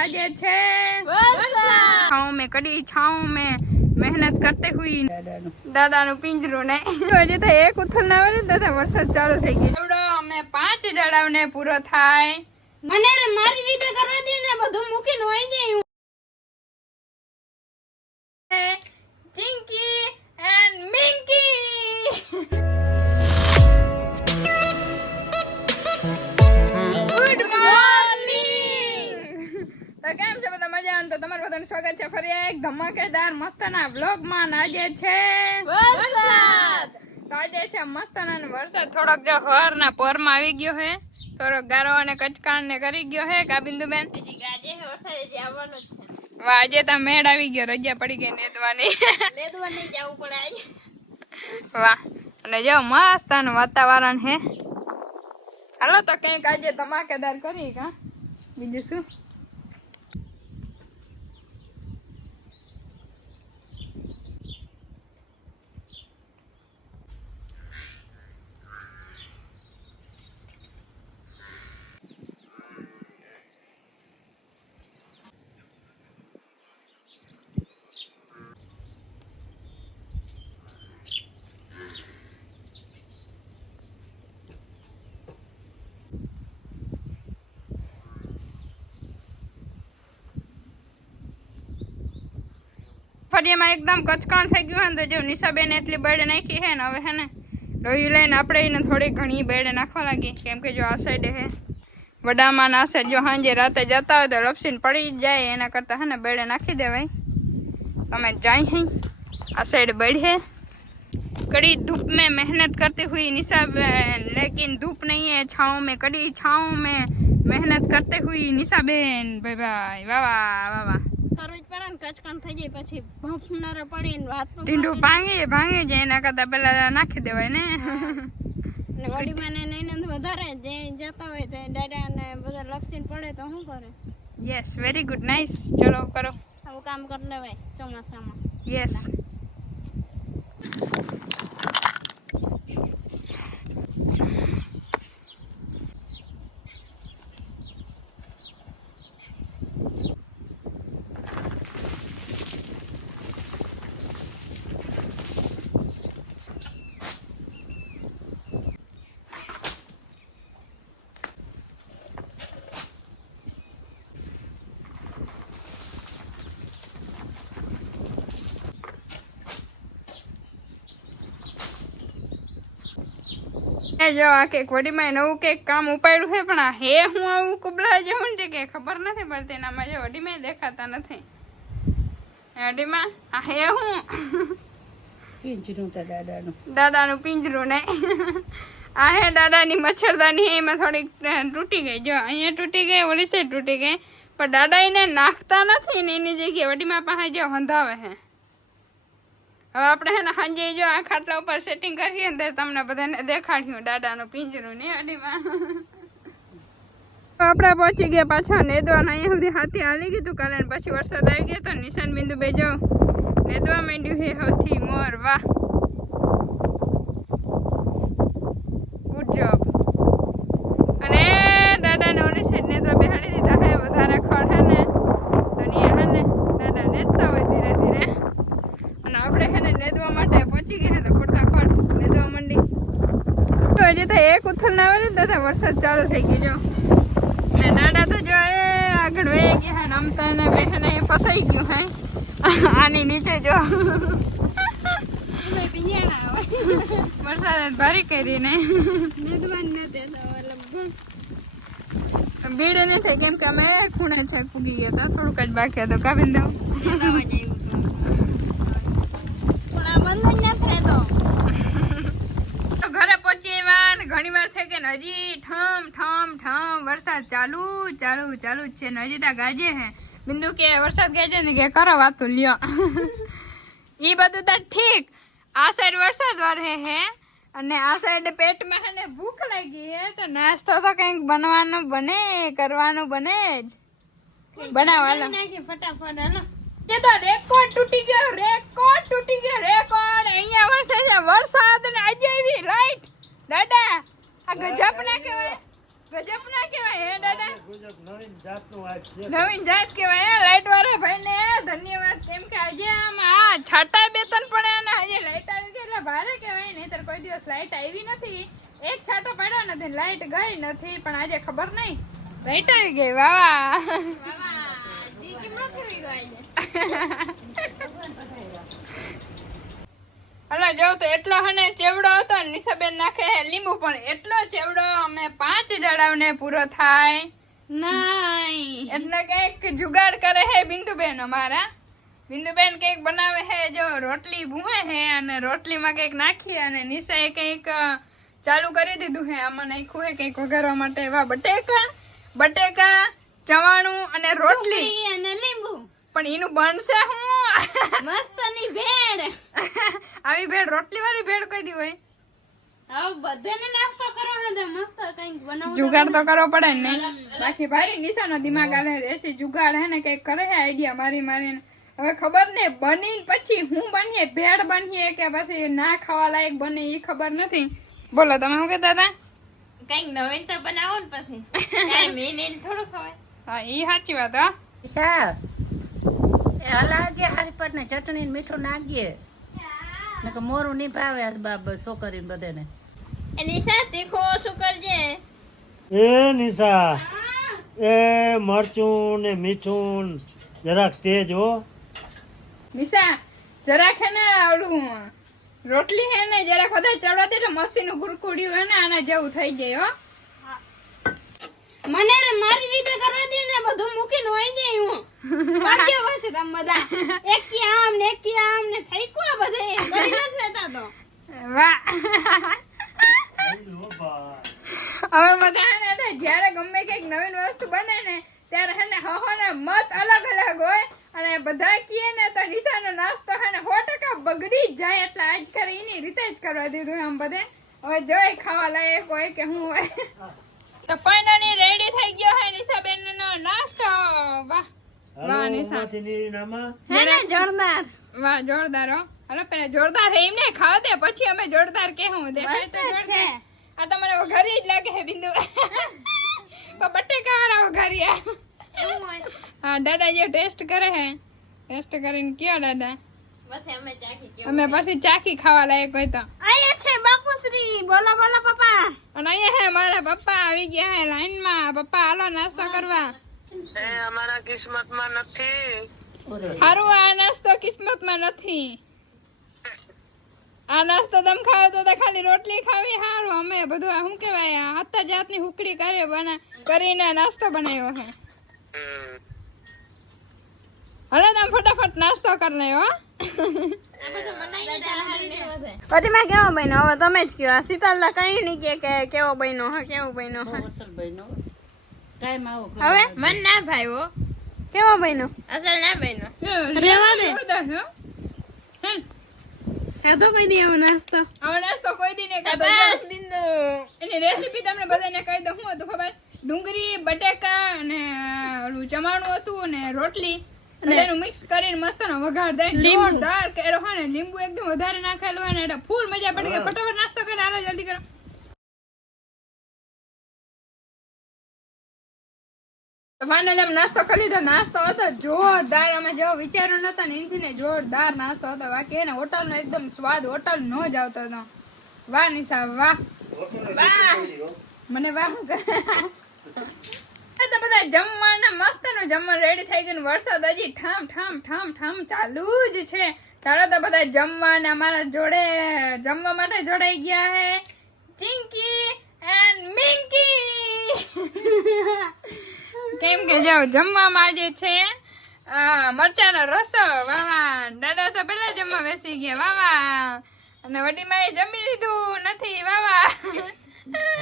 આજે છે છાँव में कड़ी छाँव में मेहनत करते हुई દાદાનું પિંજરું ને હજી તો એક ઉથલ ના આવે દાદા વરસાદ ચાલુ થઈ ગયો અમે 5 દાડાને પૂરો થાય મને મારી રીતે કરવા દે ને બધું મૂકીને હોય ગઈ Chinki and Minki good morning તો કેમ છો બધા મજા તો તમારું બધાનું સ્વાગત છે ફરી એક ધમાકેદાર મસ્તના વ્લોગમાં આજે છે વરસાદ તો આજે છે મસ્તના વરસાદ થોડોક જો હવારના પોરમાં આવી ગયો હે થોડોક ગારો અને કચકાણ ને કરી ગયો હે કા બિંદુબેન હજી ગાજે હે વરસાદ હજી આવવાનો જ છે વાહ આજે તો મેળ આવી ગયો રજા પડી ગઈ નેદવાની જવું પડે આજે વાહ અને જો મસ્ત આનું વાતાવરણ હે હાલો તો કંઈક આજે ધમાકેદાર કરી કા બીજું શું ફળિયામાં એકદમ કચકાણ થઈ ગયું ને તો જો નિશાબેન એટલી બેડ નાખી હે ને હવે હે ને ડોહી લઈને આપણે એને થોડી ઘણી બેડ નાખવા લાગી કેમ કે જો આ સાઈડ હે વડામાં આ સાઈડ જો સાંજે રાતે જતા હોય તો લપસીને પડી જાય એના કરતાં હે ને બેડ નાખી દેવાય તમે જાય હે આ साइड बेड है कड़ी धूप में मेहनत करती हुई निशाबेन लेकिन धूप नहीं है छाँव में कड़ी छाँव में मेहनत करते हुई निशाबेन बाय बाय वाह वाह वाह वाह કરવું જ પડે ને કચકાણ થઈ જાય પછી ભંફનારા પડીને વાત ટીંડું ભાંગી જાય એના કરતાં પેલા નાખી દેવાય ને અને વડીમાં ને નૈનંદ વધારે જે જતા હોય તે દાદા ને બધા લપસીને પડે તો શું કરે યસ વેરી ગુડ નાઇસ ચલો કરો આવું કામ કરી લેવાય ચોમાસામાં યસ જો આ કેક વડીમાં નવું કેક કામ ઉપાડ્યું છે પણ આ હે હું આવું કુબલા જેવું છે કે ખબર નથી પડતી એનામાં જો વડીમાં દેખાતા નથી વડીમાં આ હે હું પિંજરું તો દાદાનું પિંજરું ને આ હે દાદાની મચ્છરદાની એમાં થોડીક તૂટી ગઈ જો અહીંયા તૂટી ગઈ ઓલી સાઈડ તૂટી ગઈ પણ દાદા એને નાખતા નથી ને એની જગ્યાએ વડીમાં પાસે જો હંધાવે હે હવે આપણે હે ને સાંજે જો આ ખાટલા ઉપર સેટિંગ કરીએ ને તમને બધાને દેખાડ્યું દાદાનું પિંજરું ને અડીમાં આપણે પહોંચી ગયા પાછા નેદવાના અહીંયા સુધી હાથી હાલી ગયું કાલે પછી વરસાદ આવી ગયો તો નિશાન બિંદુ બે જો નેદવા માંડ્યું હે હાથી મોર વાહ ગુડ જોબ અને દાદાને ઓલી સાઈડ નેદવા બેહાડી દીધા હે વધારે ખડ હે ને તો હે ને દાદા નેદતા હોય ધીરે ધીરે અને આપણે હે ને નેદવા માટે પહોંચી ગયા તો ફટાફટ નેદવા માંડી તો હજી તો એક ઉથલ ના આવે ને દાદા વરસાદ ચાલુ થઈ ગયો જો ને દાદા તો જો એ આગળ વહી ગયા હે ને અમતા ને બેહને એ ફસાઈ ગયું હે આની નીચે જો વરસાદ ભારી કરીને નેદવાન ન દેતો લગભગ ભીડ નથી કેમ કે અમે ખૂણે છે પૂગી ગયા હતા થોડુંક જ બાકી હતું કાપીને દઉં નેદવા જેવું ઘરે પહોંચી આવ્યા ને ઘણી વાર થઈ ગઈ ને હજી ઠમ ઠમ ઠમ વરસાદ ચાલુ ચાલુ ચાલુ જ છે ને હજી ત્યાં ગાજે હે બિંદુ કે વરસાદ ગાજે ને કે કરો વાતો લ્યો એ બધું તો ઠીક આ સાઈડ વરસાદ વરસે હે અને આ સાઈડ પેટમાં હે ને ભૂખ લાગી હે તો નાસ્તો તો કંઈક બનવાનું બને કરવાનું બને જ બનાવવાનો ફટાફટ હાલો ये तो रेकॉर्ड टूटी गयो रेकॉर्ड અહીંયા વરસાદ ને આજે આવી રાઈટ દાદા આ ગજબ ના કહેવાય ગજબ ના કહેવાય હે દાદા? ગુજબ નવીન જાતનું આજ છે. નવીન જાત કહેવાય હે લાઈટ વાળા ભાઈને ધન્યવાદ. કેમ કે આજે આમ આ છાટા બે ત્રણ પડ્યા અને આજે લાઈટ આવી ગઈ એટલે ભારે કહેવાય. નહીંતર કોઈ દિવસ લાઈટ આવી નથી. એક છાંટો પડ્યો નથી, લાઈટ ગઈ નથી, પણ આજે ખબર નહીં લાઈટ આવી ગઈ. વાહ હલા જાવ તો એટલો હને ચેવડો હતો ને નિશાબેન નાખે હે લીંબુ, પણ એટલો ચેવડો અમે 5 જણાવને પૂરો થાય નહીં. એટલે કઈક જુગાડ કરે હે બિંદુબેન. અમારા બિંદુબેન કઈક બનાવે હે, જો રોટલી ભૂહે હે અને રોટલીમાં કઈક નાખી અને નિશાએ કઈક ચાલુ કરી દીધું હે. આમાં નાખ્યું હે કઈક વઘારવા માટે એવા બટેકા ચવાણું અને રોટલી અને લીંબુ. પણ એનું બનશે હું મસ્ત ની ભેળ. આવી ભેળ રોટલી વાળી ભેળ કોઈ દી હોય? હવે બધાને નાસ્તો કરો ને તો મસ્ત કંઈક બનાવો. જુગાડ તો કરવો પડે ને. બાકી ભારી નિશાનો દિમાગ આલે એસી જુગાડ હે ને કઈક કરે હે આઈડિયા મારીને. હવે ખબર ને બની પછી હું બનીએ, ભેળ બનીએ કે પછી ના ખાવા લાયક બને એ ખબર નથી. બોલો તમે શું કહેતા હતા? કંઈક નવીન તો બનાવો ને પછી. કાંઈ મેન થોડું ખવાય. હા એ સાચી વાત હો. હલાગે હરીપટ ને ચટણી ને મીઠું નાખીએ ને કે મોરું નહીં ભાવે બાબ છોકરી બધાને. એની સાથે તીખું ઓછું કરજે. એ નિશા, એ મરચું ને મીઠું જરાક તેજ હો. નિશા જરાક હે ને ઓલું રોટલી હે ને જરાક વધારે ચડવા દે તો મસ્તીનું ગુરકુડિયું હે ને આના જેવું થઈ જાય હો. મને મારી રીતે કરવા દે ને બધું મૂકીને હોય જાય હું. ભાગ્ય પાસે તમ બધા એકી આમ ને થઈ કો બધે કરી નથી લેતા તો. વાહ હવે બધા હે ને જ્યારે ગમે કઈક નવીન વસ્તુ બને ને ત્યારે હે ને હહોને મત અલગ હોય અને બધા કહે ને તો નિશાનો નાસ્તો હે ને 100% બગડી જ જાય. એટલે આજ કરી એની રીતે જ કરવા દીધું આમ બધે. હવે જોઈ ખાવા લાયક હોય કે હું હોય. તો ફાઇનલી રેડી થઈ ગયો હે નિશાબેન નો નાસ્તો. વાહ વાહ નિશા, હે ને જોરદાર. વાહ જોરદાર હો. હાલો પેલા જોરદાર હે એમને ખાવા દે પછી અમે જોરદાર કહેવું. દેખાય તો મસ્ત છે. જોરદાર. આ તો મને વઘારી જ લાગે હે બિંદુ. બટેકા વાળા વઘાર્યા. એવું હોય. હા દાદા જે ટેસ્ટ કરે હે, ટેસ્ટ કરીને કયો દાદા. બસ અમે ચાખી કે અમે પછી ચાખી ખાવા લાયક હોય તો. આયા છે બાપુશ્રી. બોલો બોલો પપ્પા. અને અહીંયા હે મારા પપ્પા આવી ગયા હે લાઈનમાં. પપ્પા હાલો નાસ્તો કરવા. અમારા કિસ્મતમાં નથી. હારું આ નાસ્તો કિસ્મતમાં નથી. આ નાસ્તો તમે ખાવ તો ખાલી રોટલી ખાવી હારું. અમે બધું શું કહેવાય 7 જાતની હુકડી કરીને નાસ્તો બનાવ્યો હે. હાલો તમે ફટાફટ નાસ્તો કરી લે હો. પછી મેં કેવો બન્યો હવે તમે જ કયો. શીતલના કઈ નહીં કે કેવો બન્યો હા કેવો બન્યો હા. અસલ બહેનો કાયમ આવો કરો. હવે મન ના ભાઈઓ કેવો બન્યો અસલ ના બન્યો. રેવા દે. જોરદાર છે હો. કાધો કઈ દે એવો નાસ્તો. આવો નાસ્તો કોઈ દી નહીં ખાધો. બસ બિંદુ. એની રેસીપી તમને બધાને કહી દઉં. શું હતું ખબર? ડુંગળી બટેકા અને ઓલું ચવાણું હતું અને રોટલી બધાનું મિક્સ કરીને મસ્તનો વઘાર દે. જોરદાર કર્યો હે ને. લીંબુ એકદમ વધારે નાખેલું હોય ને એટલે ફૂલ મજા પડી ગઈ. ફટાફટ નાસ્તો કરીને હાલો જલ્દી કરો. તો ફાઇનલી અમે નાસ્તો કરી લીધો. નાસ્તો હતો જોરદાર. અમે જેવો વિચાર્યો નતો ને એનથી ને જોરદાર નાસ્તો હતો. બાકી એને હોટલનો એકદમ સ્વાદ હોટલ નો જ આવતો હતો. વાહ નિશા વાહ. મને વાહ તો બધા જમવાના મસ્ત નું જમવાનું રેડી થઈ ગયું. વરસાદ હજી ઠામ ચાલુ જ છે. ચાલો તો બધા જમવાના અમારા જોડે જમવા માટે જોડાઈ ગયા હે ચિંકી એન્ડ મિંકી. કેમ કે જાઓ જમવામાં આજે છે મરચાનો રસો. વાવા દાદા તો પેલા જમવા બેસી ગયા. વાવા અને વડીમાં એ જમી લીધું નથી. વાવા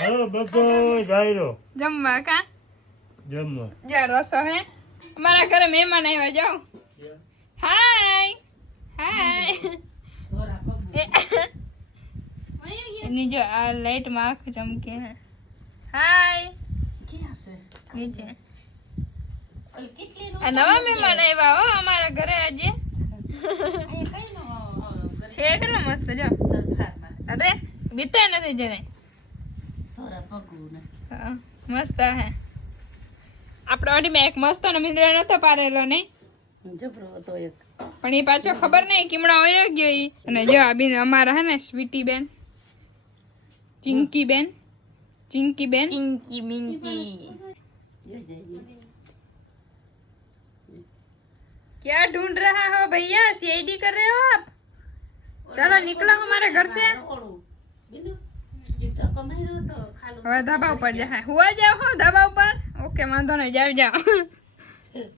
હાલો બધો જાયરો જમવા કા જમવા. જ્યાં રસો હે. અમારા ઘરે મહેમાન આવ્યા. જાઓ હાય એની જો આ લાઈટ માં આંખ ચમકે હે. હાય નીચે આ નવા મહેમાન આવ્યા હો અમારા ઘરે આજે. છે કેટલા મસ્ત જો. અરે બીતે નથી જરે. થોડા પગું ને હા મસ્ત હે આપણો અડીમાં એક મસ્ત નો મીંદડા નતો પારેલો ને જબરો હતો એક. પણ એ પાછો ખબર નહીં કીમડા વયો ગયો ઈ. અને જો આ બેન અમારા હે ને સ્વીટી બેન ચિંકી બેન ચિંકી મિંકી क्या ढूंढ रहा हो भैया सीआईडी कर रहे हो आप चलो निकलो हमारे घर से ઓળું. બીજું? જીતો કમાઈ રહ્યો તો ખાલું. હવે ધાબા ઉપર જાય હુआ जाओ हो ધાબા ઉપર ઓકે વાંધો નહીં જાવ